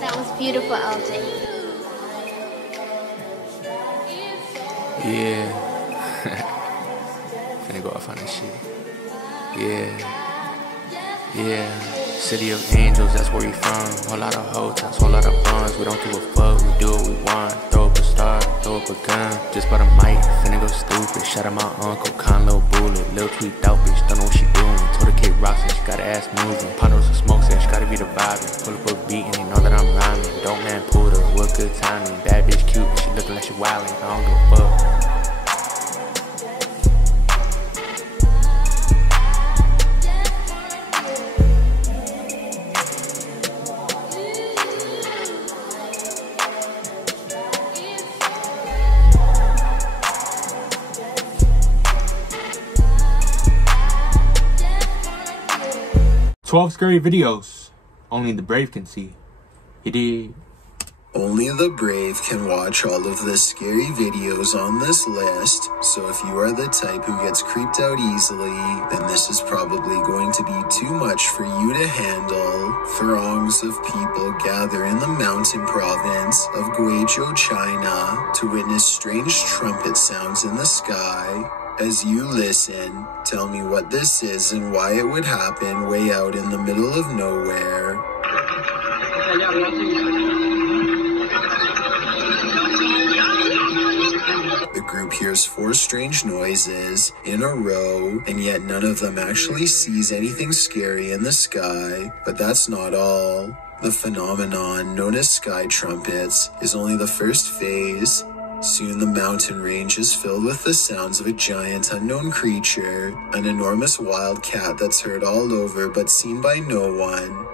That was beautiful, LJ. Yeah. Finna go off on this shit. Yeah. City of angels, that's where we from. Whole lot of hotels, whole lot of buns. We don't give a fuck, we do what we want. Throw up a star, throw up a gun. Just bought a mic, finna go stupid. Shout out my uncle, con little bullet. Lil tweaked out, bitch, don't know what she doing. Told her Kate Roxy, she got her ass moving. Ponderos and smoke, said she gotta be the vibing. Pull up a beat and they know that I'm rhyming. Dope man pulled her, what good timing. Bad bitch cute, but she looking like she wildin'. I don't give a fuck. 12 scary videos only the brave can see. You did. Only the brave can watch all of the scary videos on this list, so if you are the type who gets creeped out easily, then this is probably going to be too much for you to handle. Throngs of people gather in the mountain province of Guizhou, China, to witness strange trumpet sounds in the sky. As you listen, tell me what this is and why it would happen way out in the middle of nowhere. The group hears 4 strange noises in a row, and yet none of them actually sees anything scary in the sky. But that's not all. The phenomenon, known as sky trumpets, is only the first phase. Soon the mountain range is filled with the sounds of a giant unknown creature, an enormous wild cat that's heard all over but seen by no one.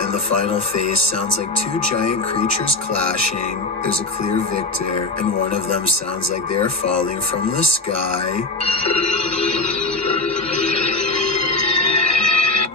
And the final phase sounds like 2 giant creatures clashing. There's a clear victor, and one of them sounds like they're falling from the sky.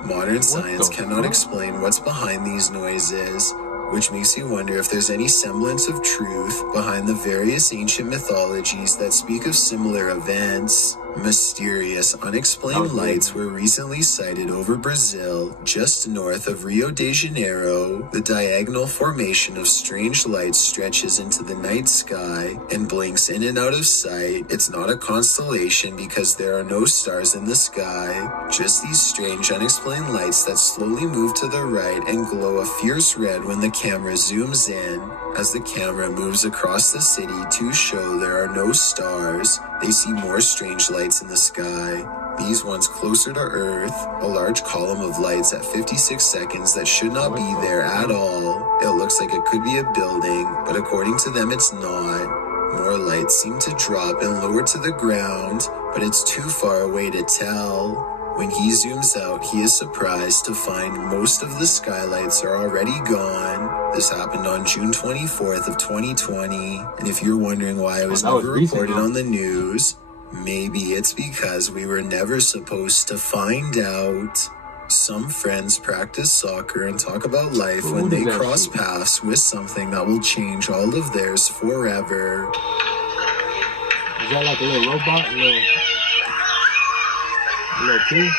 Modern science cannot explain what's behind these noises, which makes you wonder if there's any semblance of truth behind the various ancient mythologies that speak of similar events. Mysterious, unexplained lights were recently sighted over Brazil, just north of Rio de Janeiro. The diagonal formation of strange lights stretches into the night sky and blinks in and out of sight. It's not a constellation because there are no stars in the sky, just these strange, unexplained lights that slowly move to the right and glow a fierce red when the camera zooms in. As the camera moves across the city to show there are no stars, they see more strange lights in the sky. These ones closer to Earth, a large column of lights at 56 seconds that should not be there at all. It looks like it could be a building, but according to them it's not. More lights seem to drop and lower to the ground, but it's too far away to tell. When he zooms out, he is surprised to find most of the skylights are already gone. This happened on June 24th of 2020, and if you're wondering why it was never reported on the news, maybe it's because we were never supposed to find out. Some friends practice soccer and talk about life when they cross paths with something that will change all of theirs forever. Is that like a little robot? A little key?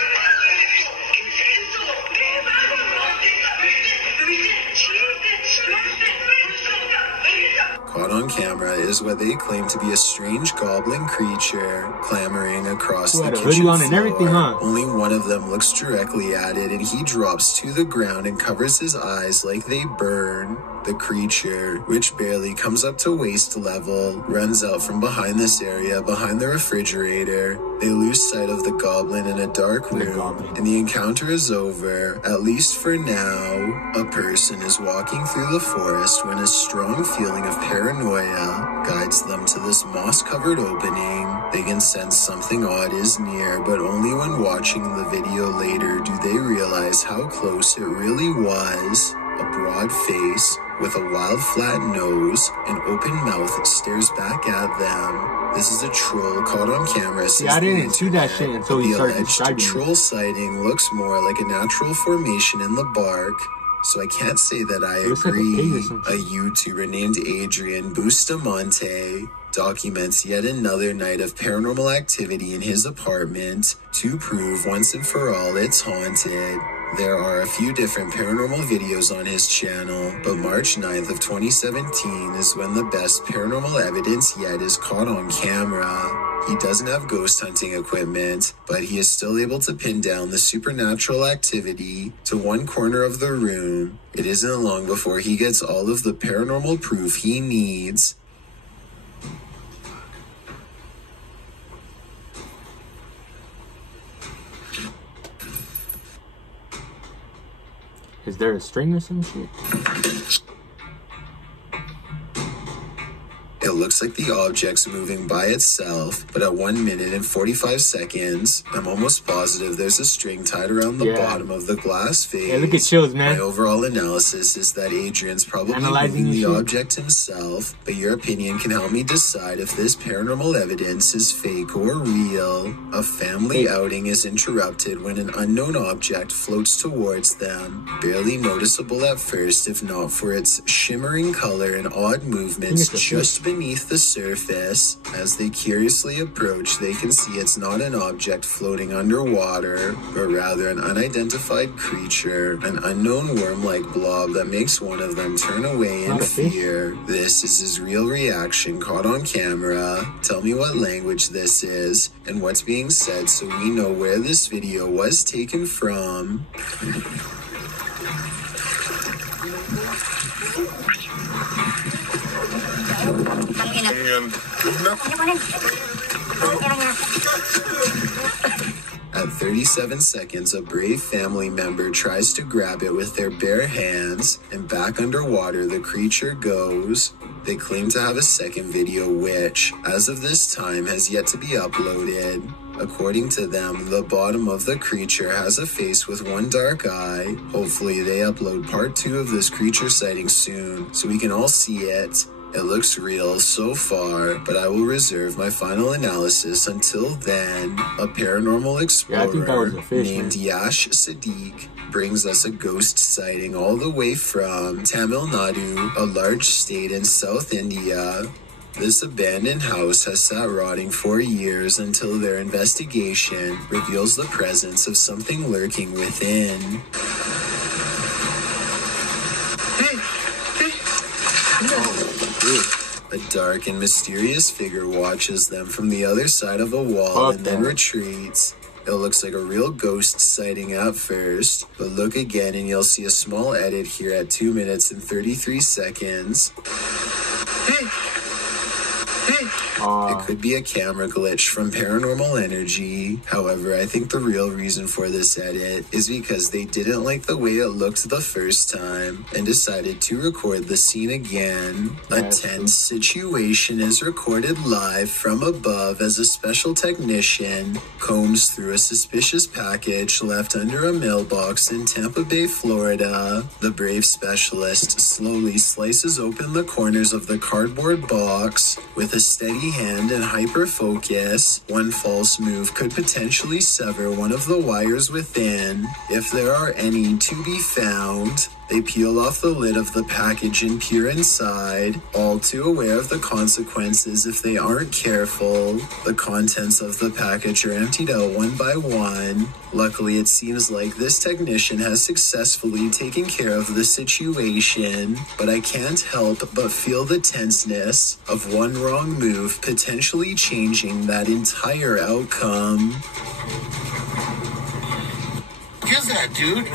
Caught on camera is what they claim to be a strange goblin creature clambering across the kitchen floor. Only one of them looks directly at it, and he drops to the ground and covers his eyes like they burn. The creature, which barely comes up to waist level, runs out from behind this area behind the refrigerator. They lose sight of the goblin in a dark room, and the encounter is over, at least for now. A person is walking through the forest when a strong feeling of paranoia guides them to this moss-covered opening. They can sense something odd is near, but only when watching the video later do they realize how close it really was. A broad face with a wild flat nose and open mouth stares back at them. This is a troll caught on camera. I didn't see that shit until you started describing. The troll sighting looks more like a natural formation in the bark. so I can't say that I looks like a agree. pig or something. A YouTuber named Adrian Bustamante documents yet another night of paranormal activity in his apartment to prove once and for all it's haunted. There are a few different paranormal videos on his channel, but March 9th of 2017 is when the best paranormal evidence yet is caught on camera. He doesn't have ghost hunting equipment, but he is still able to pin down the supernatural activity to one corner of the room. It isn't long before he gets all of the paranormal proof he needs. Is there a string or some shit? It looks like the object's moving by itself, but at 1 minute and 45 seconds, I'm almost positive there's a string tied around the bottom of the glass vase. Yeah, look at chills, man. My overall analysis is that Adrian's probably moving the object himself, but your opinion can help me decide if this paranormal evidence is fake or real. A family outing is interrupted when an unknown object floats towards them, barely noticeable at first if not for its shimmering color and odd movements just beneath the surface. As they curiously approach, they can see it's not an object floating underwater, but rather an unidentified creature, an unknown worm-like blob that makes one of them turn away in fear. This is his real reaction caught on camera. Tell me what language this is and what's being said so we know where this video was taken from. At 37 seconds, a brave family member tries to grab it with their bare hands, and back underwater the creature goes. They claim to have a second video which, as of this time, has yet to be uploaded. According to them, the bottom of the creature has a face with one dark eye. Hopefully they upload part 2 of this creature sighting soon, so we can all see it. It looks real so far, but I will reserve my final analysis until then. A paranormal explorer named Yash Sadiq brings us a ghost sighting all the way from Tamil Nadu, a large state in South India. This abandoned house has sat rotting for years until their investigation reveals the presence of something lurking within. A dark and mysterious figure watches them from the other side of a wall and then retreats. It looks like a real ghost sighting at first, but look again and you'll see a small edit here at 2 minutes and 33 seconds. It could be a camera glitch from Paranormal Energy. However, I think the real reason for this edit is because they didn't like the way it looked the first time and decided to record the scene again. A tense situation is recorded live from above as a special technician combs through a suspicious package left under a mailbox in Tampa Bay, Florida. The brave specialist slowly slices open the corners of the cardboard box with a steady hand and hyper focus. One false move could potentially sever one of the wires within, if there are any to be found. They peel off the lid of the package and peer inside, all too aware of the consequences if they aren't careful. The contents of the package are emptied out one by one. Luckily, it seems like this technician has successfully taken care of the situation, but I can't help but feel the tenseness of one wrong move potentially changing that entire outcome. Who's that, dude?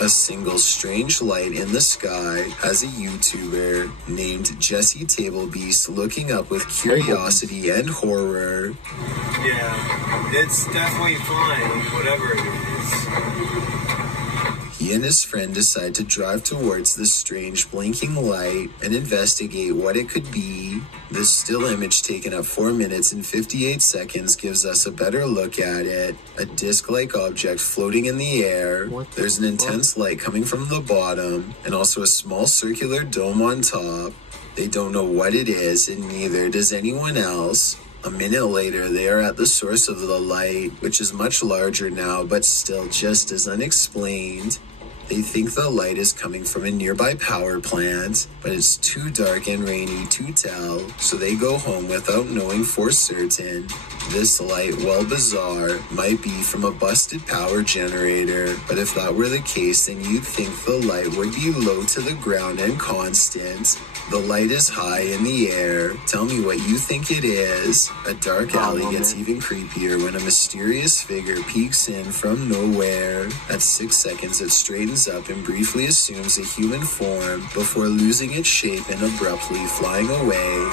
A single strange light in the sky has a YouTuber named Jesse Tablebeast looking up with curiosity and horror. Yeah, it's definitely flying, whatever it is. He and his friend decide to drive towards the strange blinking light and investigate what it could be. This still image taken at 4 minutes and 58 seconds gives us a better look at it. A disc-like object floating in the air. There's an intense light coming from the bottom and also a small circular dome on top. They don't know what it is and neither does anyone else. A minute later, they are at the source of the light, which is much larger now, but still just as unexplained. They think the light is coming from a nearby power plant, but it's too dark and rainy to tell, so they go home without knowing for certain. This light, while bizarre, might be from a busted power generator, but if that were the case, then you'd think the light would be low to the ground and constant. The light is high in the air. Tell me what you think it is. A dark alley gets even creepier when a mysterious figure peeks in from nowhere. At 6 seconds, it straightens up and briefly assumes a human form before losing its shape and abruptly flying away.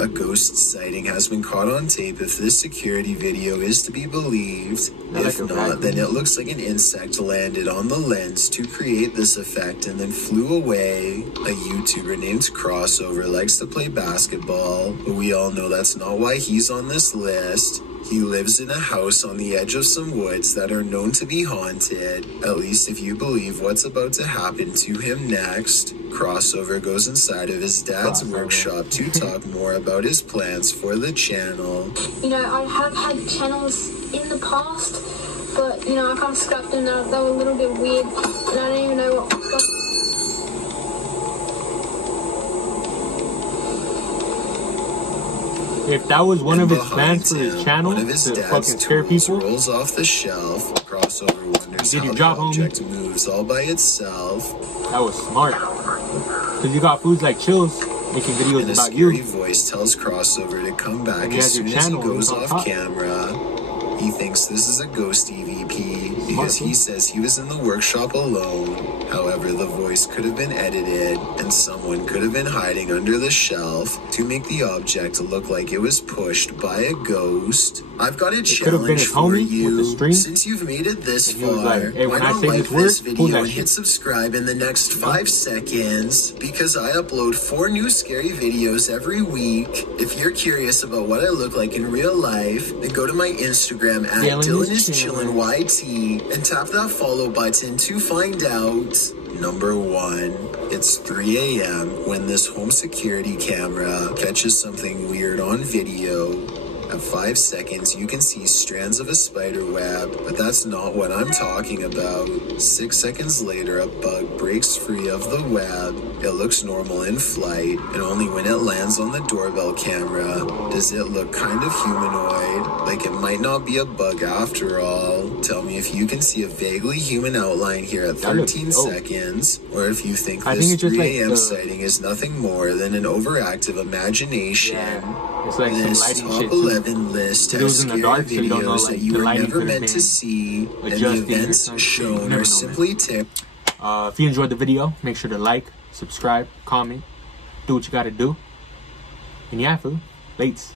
A ghost sighting has been caught on tape if this security video is to be believed. If not, then it looks like an insect landed on the lens to create this effect and then flew away. A YouTuber named Crossover likes to play basketball, but we all know that's not why he's on this list. He lives in a house on the edge of some woods that are known to be haunted, at least if you believe what's about to happen to him next. Crossover goes inside of his dad's workshop to talk more about his plans for the channel. You know, I have had channels in the past, but, you know, I kind of scrapped them. They were a little bit weird, and I don't even know what was going. If that was one of his plans for his channel, one of his to fucking scare people, rolls off the shelf. Crossover wonders how the object moves all by itself. That was smart. Because you got foods like Chills making videos and about you. you. A scary voice tells Crossover to come back as soon as he goes off camera. He thinks this is a ghost EVP because he says he was in the workshop alone. However, the voice could have been edited and someone could have been hiding under the shelf to make the object look like it was pushed by a ghost. I've got a challenge for you. Since you've made it this far, why not like this video and hit subscribe in the next 5 seconds? Because I upload 4 new scary videos every week. If you're curious about what I look like in real life, then go to my Instagram at DylanIsChillin' YT and tap that follow button to find out. Number 1, it's 3 a.m. when this home security camera catches something weird on video. At 5 seconds, you can see strands of a spider web, but that's not what I'm talking about. 6 seconds later, a bug breaks free of the web. It looks normal in flight, and only when it lands on the doorbell camera does it look kind of humanoid, like it might not be a bug after all. Tell me if you can see a vaguely human outline here at 13 seconds, or if you think this 3 a.m. sighting is nothing more than an overactive imagination. Yeah, it's like this some top shit 11 list of scary videos that you were never meant to see, and the events shown are simply tipped. If you enjoyed the video, make sure to like, subscribe, comment, do what you gotta do. And yeah, fool, lates.